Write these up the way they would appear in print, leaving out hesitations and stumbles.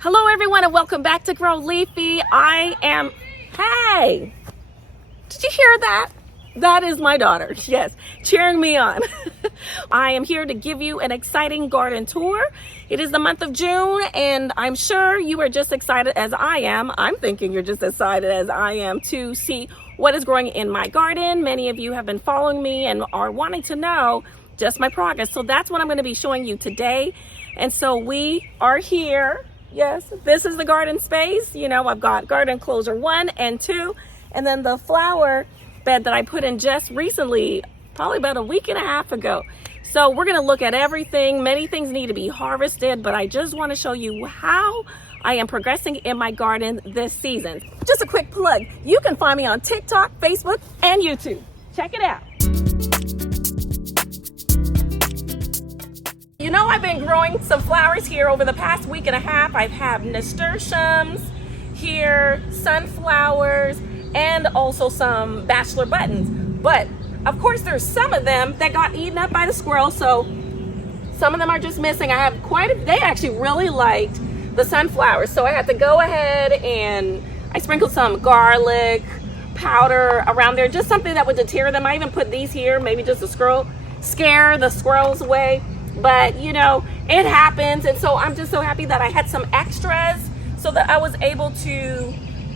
Hello everyone and welcome back to Grow Leafy. Hey, did you hear that? That is my daughter, yes, cheering me on. I am here to give you an exciting garden tour. It is the month of June and I'm sure you are just excited as I am. I'm thinking you're just as excited as I am to see what is growing in my garden. Many of you have been following me and are wanting to know just my progress. So that's what I'm going to be showing you today. And so we are here. Yes, this is the garden space. You know, I've got garden enclosure 1 and 2, and then the flower bed that I put in just recently, probably about a week and a half ago. So we're going to look at everything. Many things need to be harvested, but I just want to show you how I am progressing in my garden this season. Just a quick plug. You can find me on TikTok, Facebook, and YouTube. Check it out. You know, I've been growing some flowers here over the past week and a half. I have nasturtiums here, sunflowers, and also some bachelor buttons. But of course, there's some of them that got eaten up by the squirrel, so some of them are just missing. I have they actually really liked the sunflowers, so I had to go ahead and I sprinkled some garlic powder around there, just something that would deter them. I even put these here, maybe just to scare the squirrels away. But you know, it happens, and so I'm just so happy that I had some extras so that I was able to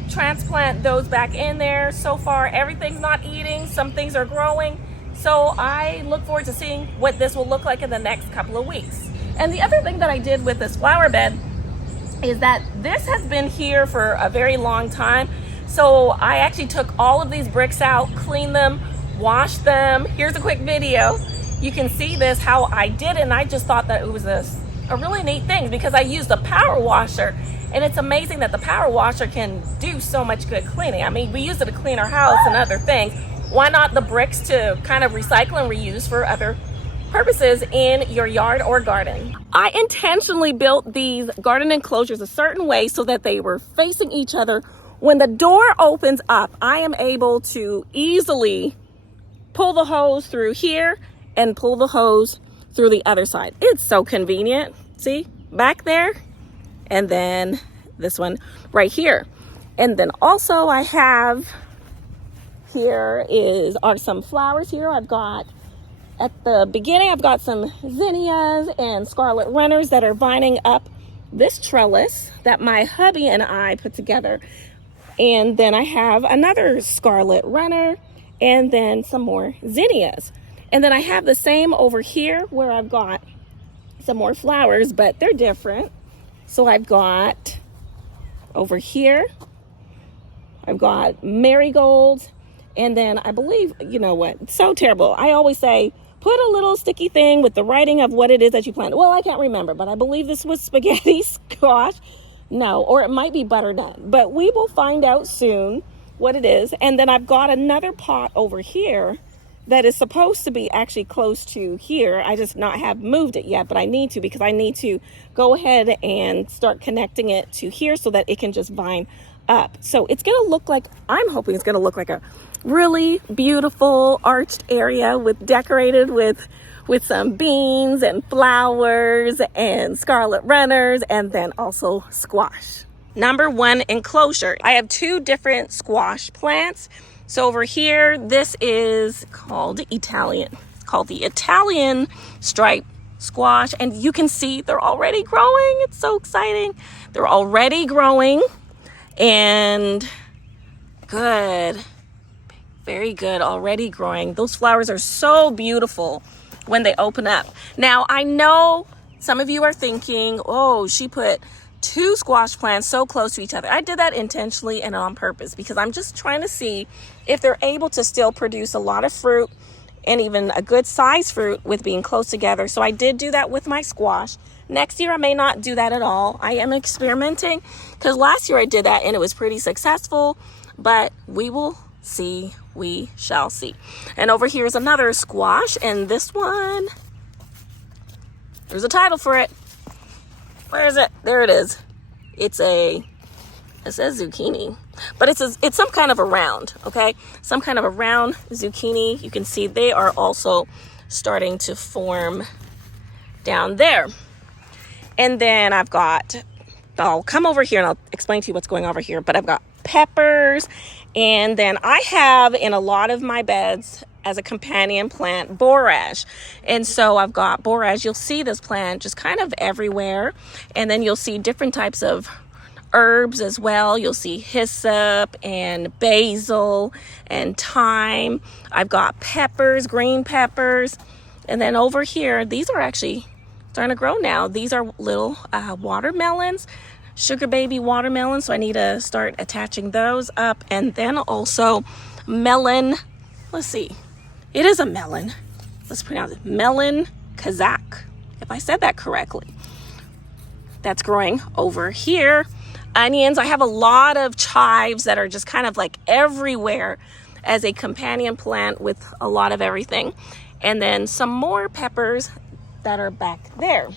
transplant those back in there. So far, everything's not eating, some things are growing. So I look forward to seeing what this will look like in the next couple of weeks. And the other thing that I did with this flower bed is that this has been here for a very long time. So I actually took all of these bricks out, cleaned them, washed them. Here's a quick video. You can see this, how I did it, and I just thought that it was a really neat thing because I used a power washer, and it's amazing that the power washer can do so much good cleaning. I mean, we use it to clean our house and other things. Why not the bricks to kind of recycle and reuse for other purposes in your yard or garden? I intentionally built these garden enclosures a certain way so that they were facing each other. When the door opens up, I am able to easily pull the hose through here and pull the hose through the other side. It's so convenient. See, back there, and then this one right here. And then also I have are some flowers here. I've got, at the beginning, I've got some zinnias and scarlet runners that are vining up this trellis that my hubby and I put together. And then I have another scarlet runner and then some more zinnias. And then I have the same over here where I've got some more flowers, but they're different. So I've got over here, I've got marigolds. And then I believe, you know what, it's so terrible. I always say, put a little sticky thing with the writing of what it is that you planted. Well, I can't remember, but I believe this was spaghetti squash. No, or it might be butternut, but we will find out soon what it is. And then I've got another pot over here that is supposed to be actually close to here. I just not have moved it yet, but I need to, because I need to go ahead and start connecting it to here so that it can just vine up. So it's gonna look like, I'm hoping it's gonna look like a really beautiful arched area decorated with some beans and flowers and scarlet runners, and then also squash. Number 1, enclosure. I have 2 different squash plants. So over here, this is called the Italian stripe squash. And you can see they're already growing. It's so exciting. They're already growing and good. Very good, already growing. Those flowers are so beautiful when they open up. Now, I know some of you are thinking, oh, she put 2 squash plants so close to each other. I did that intentionally and on purpose because I'm just trying to see if they're able to still produce a lot of fruit and even a good size fruit with being close together. So I did do that with my squash. Next year, I may not do that at all. I am experimenting because last year I did that and it was pretty successful, but we will see. We shall see. And over here is another squash, and this one, there's a title for it. Where is it? There it is. It says zucchini, but it's some kind of a round, okay? Some kind of a round zucchini. You can see they are also starting to form down there. And then I've got I'll come over here and I'll explain to you what's going over here. But I've got peppers, and then I have in a lot of my beds as a companion plant borage. And so I've got borage. You'll see this plant just kind of everywhere. And then you'll see different types of herbs as well. You'll see hyssop and basil and thyme. I've got peppers, green peppers. And then over here, these are actually starting to grow now. These are little watermelons, sugar baby watermelons. So I need to start attaching those up. And then also melon. Let's see. It is a melon. Let's pronounce it melon Kazakh, if I said that correctly. That's growing over here. Onions. I have a lot of chives that are just kind of like everywhere as a companion plant with a lot of everything. And then some more peppers that are back there.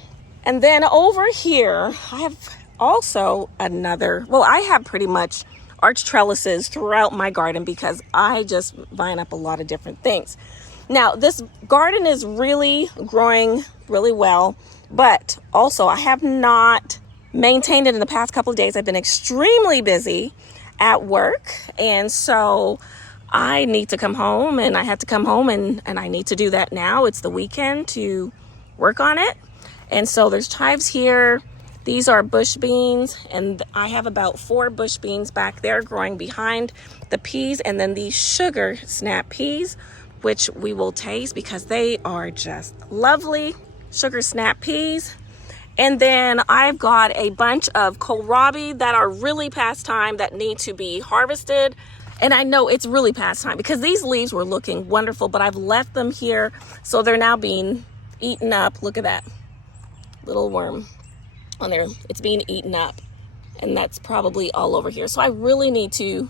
And then over here, I have also another, well, I have pretty much arch trellises throughout my garden because I just vine up a lot of different things. Now, this garden is really growing really well, but also I have not maintained it in the past couple of days. I've been extremely busy at work, and so I need to come home, and I had to come home, and I need to do that now. It's the weekend to work on it. And so there's chives here. These are bush beans, and I have about 4 bush beans back there growing behind the peas, and then these sugar snap peas, which we will taste because they are just lovely. Sugar snap peas. And then I've got a bunch of kohlrabi that are really past time that need to be harvested. And I know it's really past time because these leaves were looking wonderful, but I've left them here. So they're now being eaten up. Look at that little worm on there. It's being eaten up, and that's probably all over here. So I really need to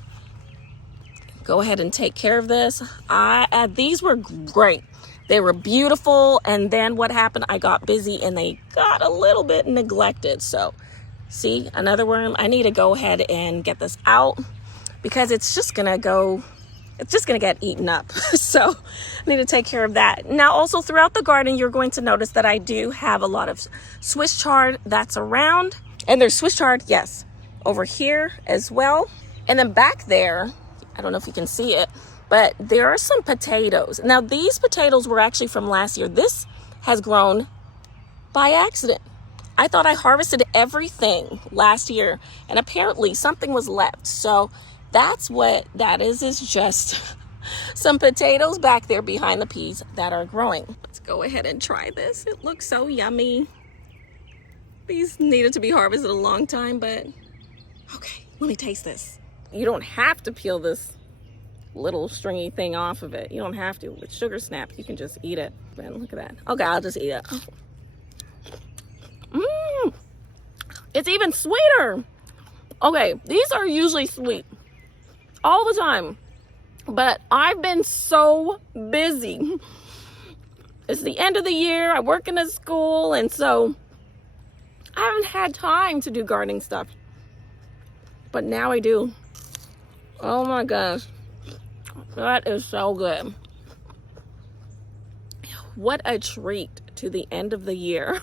go ahead and take care of this. These were great. They were beautiful. And then what happened? I got busy and they got a little bit neglected. So see, another worm. I need to go ahead and get this out because it's just going to get eaten up. So I need to take care of that. Now, also throughout the garden, you're going to notice that I do have a lot of Swiss chard that's around. And there's Swiss chard, yes, over here as well. And then back there, I don't know if you can see it, but there are some potatoes. Now, these potatoes were actually from last year. This has grown by accident. I thought I harvested everything last year, and apparently something was left. So that's what that is just some potatoes back there behind the peas that are growing. Let's go ahead and try this. It looks so yummy. These needed to be harvested a long time, but okay, let me taste this. You don't have to peel this little stringy thing off of it. You don't have to. With sugar snap, you can just eat it. Man, look at that. Okay, I'll just eat it. It's even sweeter. Okay, these are usually sweet all the time, but I've been so busy. It's the end of the year. I work in a school, and so I haven't had time to do gardening stuff, but now I do. Oh my gosh, that is so good. What a treat to the end of the year.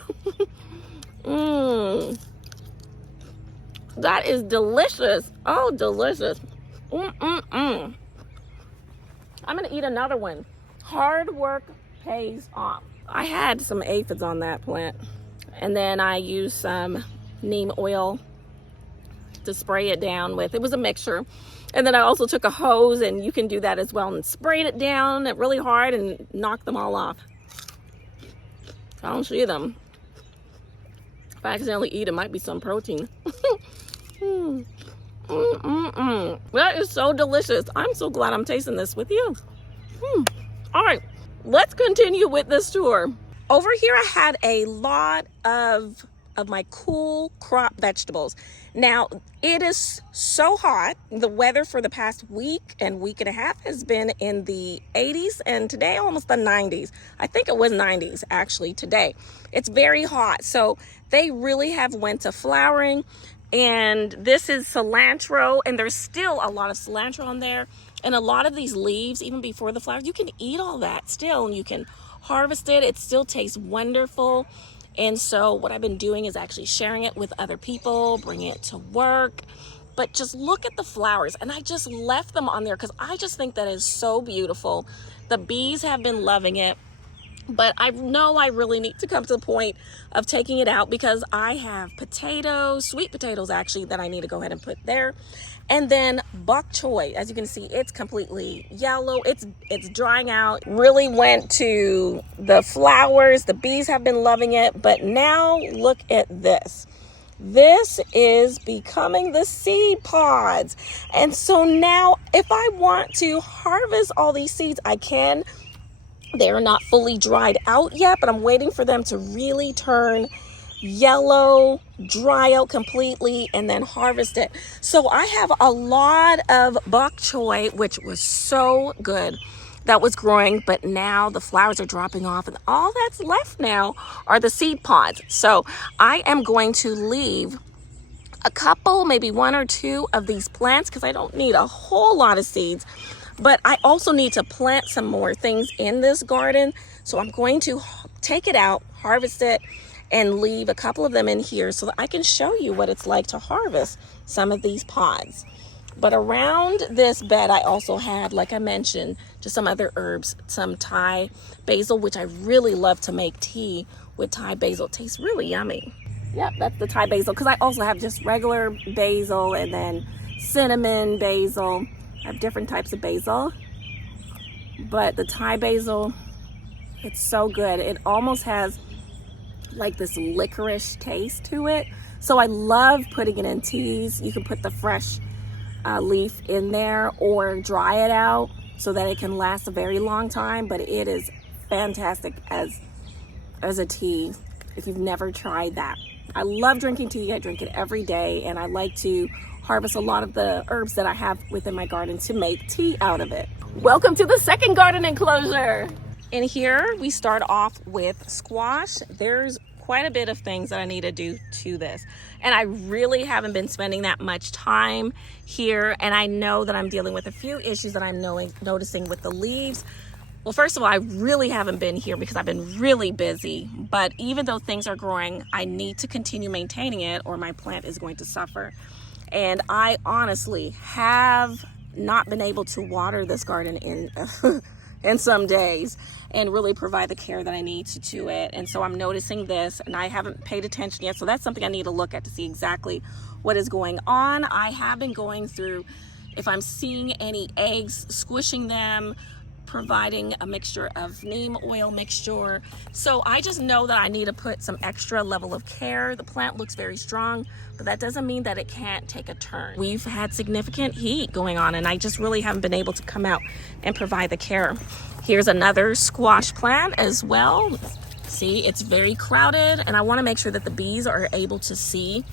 That is delicious. Oh, delicious. I'm gonna eat another one. Hard work pays off. I had some aphids on that plant, and then I used some neem oil to spray it down with. It was a mixture. And then I also took a hose, and you can do that as well, and sprayed it down really hard and knocked them all off. I don't see them. If I accidentally eat, it might be some protein. That is so delicious. I'm so glad I'm tasting this with you. All right, let's continue with this tour. Over here, I had a lot of my cool crop vegetables. Now, it is so hot. The weather for the past week and a half has been in the 80s, and today almost the 90s. I think it was 90s actually today. It's very hot, so they really have went to flowering. And this is cilantro, and there's still a lot of cilantro on there. And a lot of these leaves, even before the flowers, you can eat all that still, and you can harvest it. It still tastes wonderful. And so what I've been doing is actually sharing it with other people, bringing it to work. But just look at the flowers, and I just left them on there because I just think that is so beautiful. The bees have been loving it. But I know I really need to come to the point of taking it out because I have potatoes, sweet potatoes actually, that I need to go ahead and put there. And then bok choy, as you can see, it's completely yellow. It's drying out. Really went to the flowers. The bees have been loving it. But now look at this. This is becoming the seed pods. And so now if I want to harvest all these seeds, I can. They're not fully dried out yet, but I'm waiting for them to really turn yellow, dry out completely, and then harvest it. So I have a lot of bok choy, which was so good, that was growing, but now the flowers are dropping off, and all that's left now are the seed pods. So I am going to leave a couple, maybe one or two of these plants because I don't need a whole lot of seeds. But I also need to plant some more things in this garden. So I'm going to take it out, harvest it, and leave a couple of them in here so that I can show you what it's like to harvest some of these pods. But around this bed, I also had, like I mentioned, just some other herbs, some Thai basil, which I really love to make tea with Thai basil. It tastes really yummy. Yep, that's the Thai basil, because I also have just regular basil and then cinnamon basil. I have different types of basil, but the Thai basil, it's so good. It almost has like this licorice taste to it. So I love putting it in teas. You can put the fresh leaf in there or dry it out so that it can last a very long time, but it is fantastic as a tea if you've never tried that. I love drinking tea. I drink it every day, and I like to harvest a lot of the herbs that I have within my garden to make tea out of it. Welcome to the second garden enclosure. In here, we start off with squash. There's quite a bit of things that I need to do to this. And I really haven't been spending that much time here. And I know that I'm dealing with a few issues that I'm noticing with the leaves. Well, first of all, I really haven't been here because I've been really busy. But even though things are growing, I need to continue maintaining it or my plant is going to suffer. And I honestly have not been able to water this garden in some days and really provide the care that I need to it. And so I'm noticing this, and I haven't paid attention yet. So that's something I need to look at to see exactly what is going on. I have been going through, if I'm seeing any eggs, squishing them, providing a mixture of neem oil mixture. So I just know that I need to put some extra level of care. The plant looks very strong, but that doesn't mean that it can't take a turn. We've had significant heat going on, and I just really haven't been able to come out and provide the care. Here's another squash plant as well. See, it's very crowded, and I want to make sure that the bees are able to see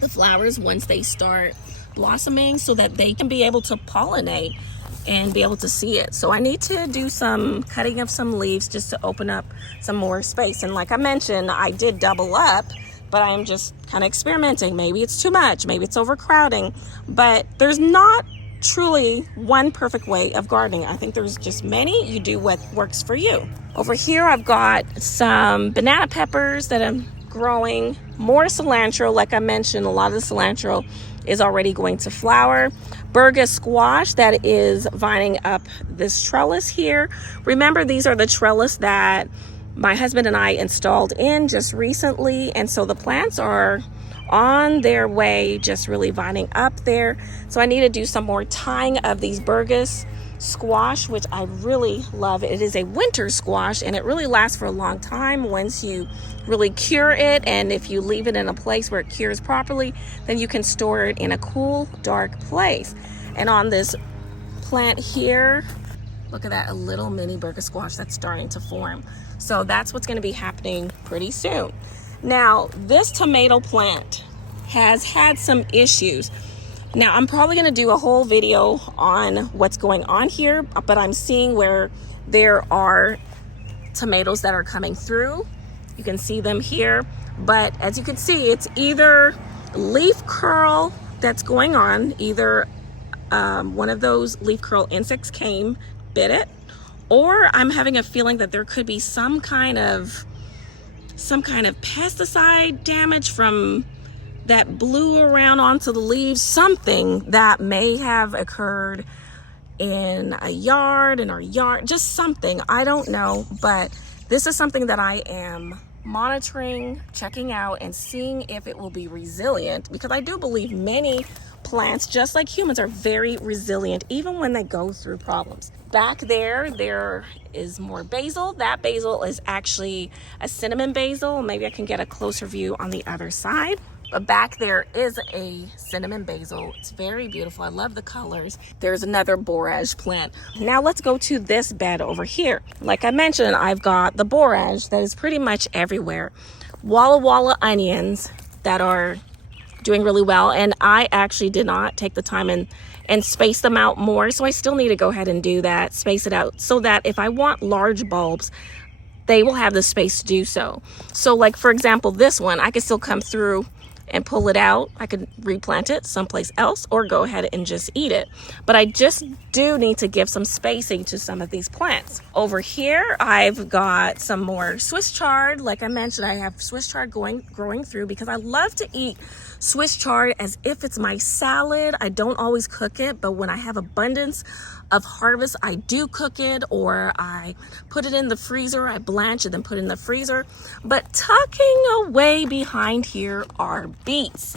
the flowers once they start blossoming so that they can be able to pollinate and be able to see it. So I need to do some cutting of some leaves just to open up some more space. And like I mentioned, I did double up, but I'm just kind of experimenting. Maybe it's too much, maybe it's overcrowding, but there's not truly one perfect way of gardening. I think there's just many. You do what works for you. Over here, I've got some banana peppers that I'm growing, more cilantro. Like I mentioned, a lot of the cilantro is already going to flower. Burgess squash that is vining up this trellis here. Remember, these are the trellis that my husband and I installed in just recently, and so the plants are on their way, just really vining up there. So I need to do some more tying of these Burgess squash, which I really love. It is a winter squash, and it really lasts for a long time once you really cure it. And if you leave it in a place where it cures properly, then you can store it in a cool, dark place. And on this plant here, look at that, a little mini Burgess squash that's starting to form. So that's what's going to be happening pretty soon. Now, this tomato plant has had some issues. Now, I'm probably going to do a whole video on what's going on here, but I'm seeing where there are tomatoes that are coming through. You can see them here, but as you can see, it's either leaf curl that's going on, either one of those leaf curl insects came, bit it, or I'm having a feeling that there could be some kind of some kind of pesticide damage from that blew around onto the leaves, something that may have occurred in a yard, in our yard, just something, I don't know. But this is something that I am monitoring, checking out, and seeing if it will be resilient, because I do believe many plants, just like humans, are very resilient even when they go through problems. Back there is more basil. That basil is actually a cinnamon basil. Maybe I can get a closer view on the other side. But back there is a cinnamon basil. It's very beautiful. I love the colors. There's another borage plant. Now let's go to this bed over here. Like I mentioned, I've got the borage that is pretty much everywhere. Walla Walla onions that are doing really well. And I actually did not take the time and space them out more. So I still need to go ahead and do that, space it out, so that if I want large bulbs, they will have the space to do so. So like, for example, this one, I could still come through and pull it out. I could replant it someplace else or go ahead and just eat it. But I just do need to give some spacing to some of these plants. Over here, I've got some more Swiss chard. Like I mentioned, I have Swiss chard growing through because I love to eat Swiss chard as if it's my salad. I don't always cook it, but when I have abundance of harvest, I do cook it, or I put it in the freezer. I blanch it and put it in the freezer. But tucking away behind here are beets.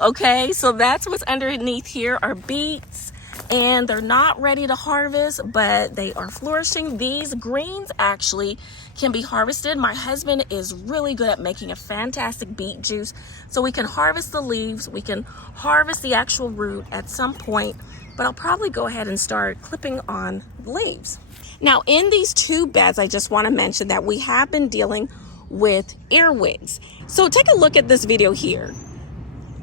Okay, so that's what's underneath here are beets, and they're not ready to harvest, but they are flourishing. These greens actually can be harvested. My husband is really good at making a fantastic beet juice, so we can harvest the leaves, we can harvest the actual root at some point, but I'll probably go ahead and start clipping on the leaves. Now in these two beds, I just want to mention that we have been dealing with earwigs. So take a look at this video here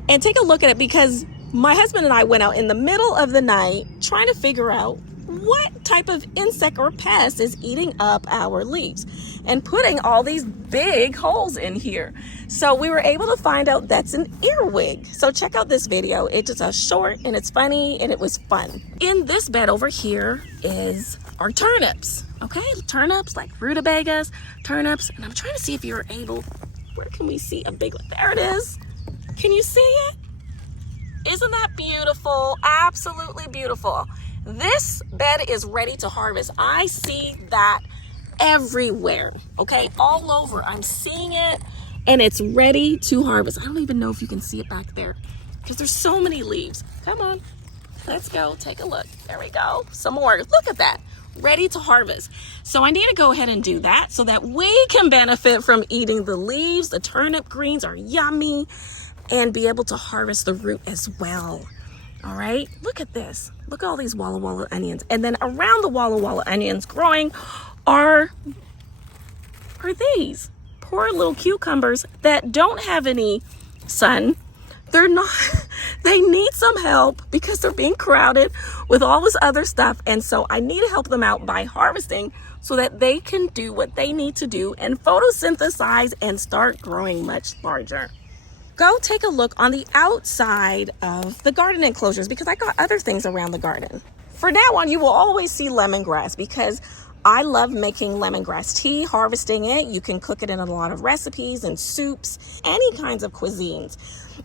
and take a look at it, because my husband and I went out in the middle of the night trying to figure out what type of insect or pest is eating up our leaves and putting all these big holes in here. So we were able to find out that's an earwig. So check out this video. It's just a short and it's funny and it was fun. In this bed over here is our turnips. Okay, turnips like rutabagas, turnips. And I'm trying to see if you're able, where can we see a big one? There it is. Can you see it? Isn't that beautiful? Absolutely beautiful. This bed is ready to harvest. I see that everywhere, okay? All over, I'm seeing it, and it's ready to harvest. I don't even know if you can see it back there because there's so many leaves. Come on, let's go take a look. There we go, some more. Look at that, ready to harvest. So I need to go ahead and do that so that we can benefit from eating the leaves. The turnip greens are yummy, and be able to harvest the root as well. All right, look at this. Look at all these Walla Walla onions. And then around the Walla Walla onions growing are these poor little cucumbers that don't have any sun. They're not, they need some help because they're being crowded with all this other stuff. And so I need to help them out by harvesting so that they can do what they need to do and photosynthesize and start growing much larger. Go take a look on the outside of the garden enclosures because I got other things around the garden. For now on, you will always see lemongrass because I love making lemongrass tea, harvesting it. You can cook it in a lot of recipes and soups, any kinds of cuisines.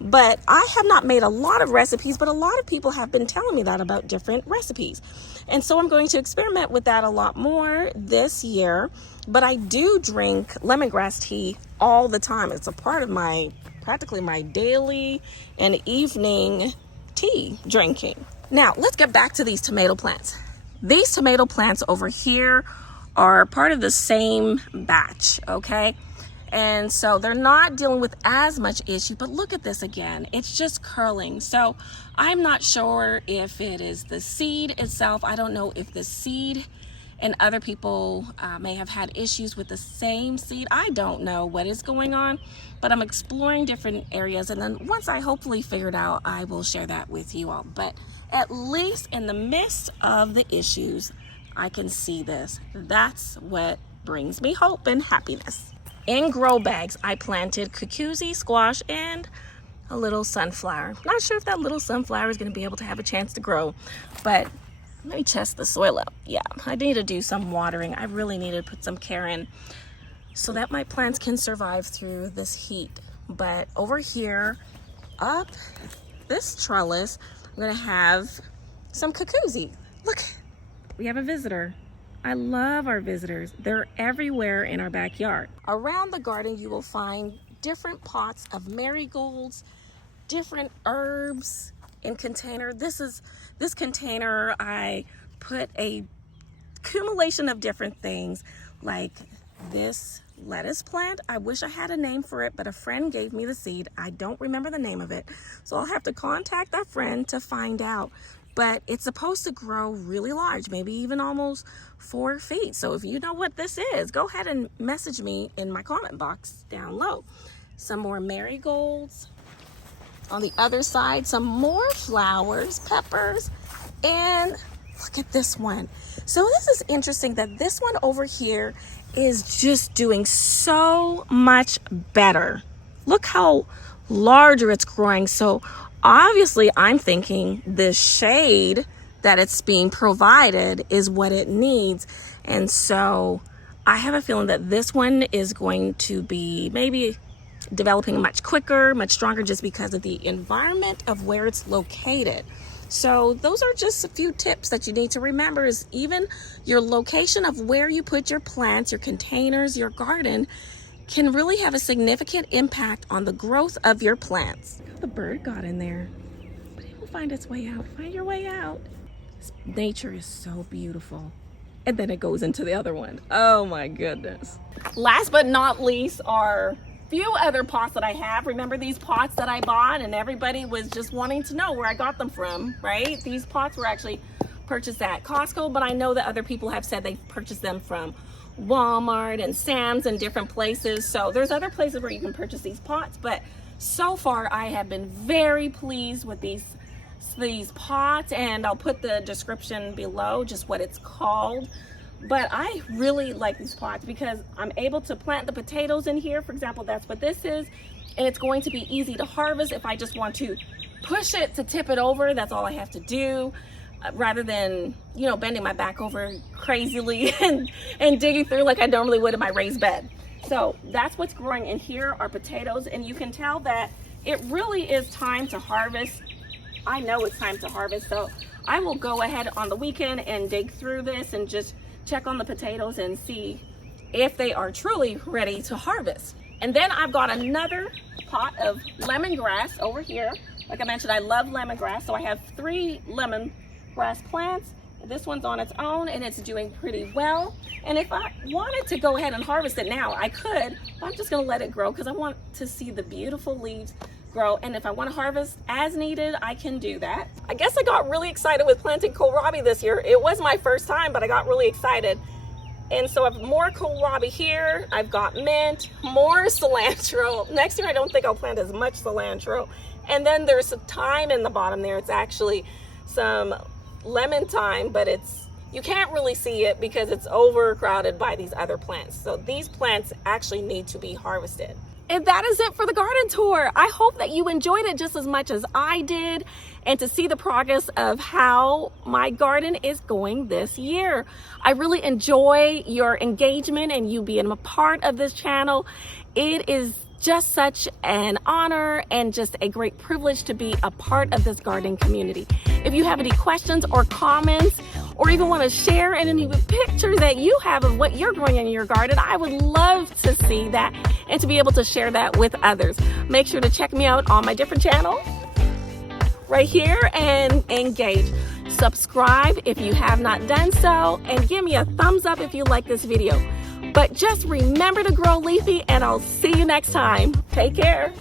But I have not made a lot of recipes, but a lot of people have been telling me that about different recipes. And so I'm going to experiment with that a lot more this year. But I do drink lemongrass tea all the time. It's a part of practically my daily and evening tea drinking. Now, let's get back to these tomato plants. These tomato plants over here are part of the same batch, okay? And so they're not dealing with as much issue, but look at this again. It's just curling. So I'm not sure if it is the seed itself. I don't know if the seed and other people may have had issues with the same seed. I don't know what is going on, but I'm exploring different areas. And then once I hopefully figure it out, I will share that with you all. But at least in the midst of the issues, I can see this. That's what brings me hope and happiness. In grow bags, I planted cucuzzi, squash, and a little sunflower. Not sure if that little sunflower is gonna be able to have a chance to grow, but let me test the soil out. Yeah, I need to do some watering. I really need to put some care in. so that my plants can survive through this heat. But over here, up this trellis, I'm gonna have some cucuzzi. Look, we have a visitor. I love our visitors. They're everywhere in our backyard. Around the garden, you will find different pots of marigolds, different herbs in container. This container, I put a accumulation of different things, like this lettuce plant. I wish I had a name for it, but a friend gave me the seed. I don't remember the name of it, so I'll have to contact that friend to find out. But it's supposed to grow really large, maybe even almost 4 feet. So if you know what this is, go ahead and message me in my comment box down low. Some more marigolds. On the other side, some more flowers, peppers, and look at this one. So this is interesting that this one over here is just doing so much better. Look how larger it's growing. So obviously I'm thinking the shade that it's being provided is what it needs. And so I have a feeling that this one is going to be maybe developing much quicker, much stronger, just because of the environment of where it's located. So those are just a few tips that you need to remember, is even your location of where you put your plants, your containers, your garden can really have a significant impact on the growth of your plants. Look how the bird got in there, but it will find its way out. Find your way out. Nature is so beautiful. And then it goes into the other one. Oh my goodness. Last but not least are few other pots that I have. Remember these pots that I bought, and everybody was just wanting to know where I got them from, right? These pots were actually purchased at Costco, but I know that other people have said they purchased them from Walmart and Sam's and different places. So there's other places where you can purchase these pots, but so far I have been very pleased with these pots, and I'll put the description below just what it's called. But I really like these pots because I'm able to plant the potatoes in here. For example, that's what this is. And it's going to be easy to harvest. If I just want to push it to tip it over, that's all I have to do, rather than, you know, bending my back over crazily and digging through like I normally would in my raised bed. So that's what's growing in here, are potatoes. And you can tell that it really is time to harvest. I know it's time to harvest. So I will go ahead on the weekend and dig through this and just check on the potatoes and see if they are truly ready to harvest. And then I've got another pot of lemongrass over here. Like I mentioned, I love lemongrass, so I have 3 lemongrass plants. This one's on its own and it's doing pretty well. And if I wanted to go ahead and harvest it now, I could, but I'm just gonna let it grow because I want to see the beautiful leaves grow. And if I want to harvest as needed, I can do that. I guess I got really excited with planting kohlrabi this year. It was my first time, but I got really excited. And so I have more kohlrabi here. I've got mint, more cilantro. Next year, I don't think I'll plant as much cilantro. And then there's some thyme in the bottom there. It's actually some lemon thyme, but you can't really see it because it's overcrowded by these other plants. So these plants actually need to be harvested. And that is it for the garden tour. I hope that you enjoyed it just as much as I did, and to see the progress of how my garden is going this year. I really enjoy your engagement and you being a part of this channel. It is just such an honor and just a great privilege to be a part of this garden community. If you have any questions or comments, or even want to share any pictures that you have of what you're growing in your garden, I would love to see that and to be able to share that with others. Make sure to check me out on my different channels right here and engage. Subscribe if you have not done so, and give me a thumbs up if you like this video. But just remember to grow leafy, and I'll see you next time. Take care.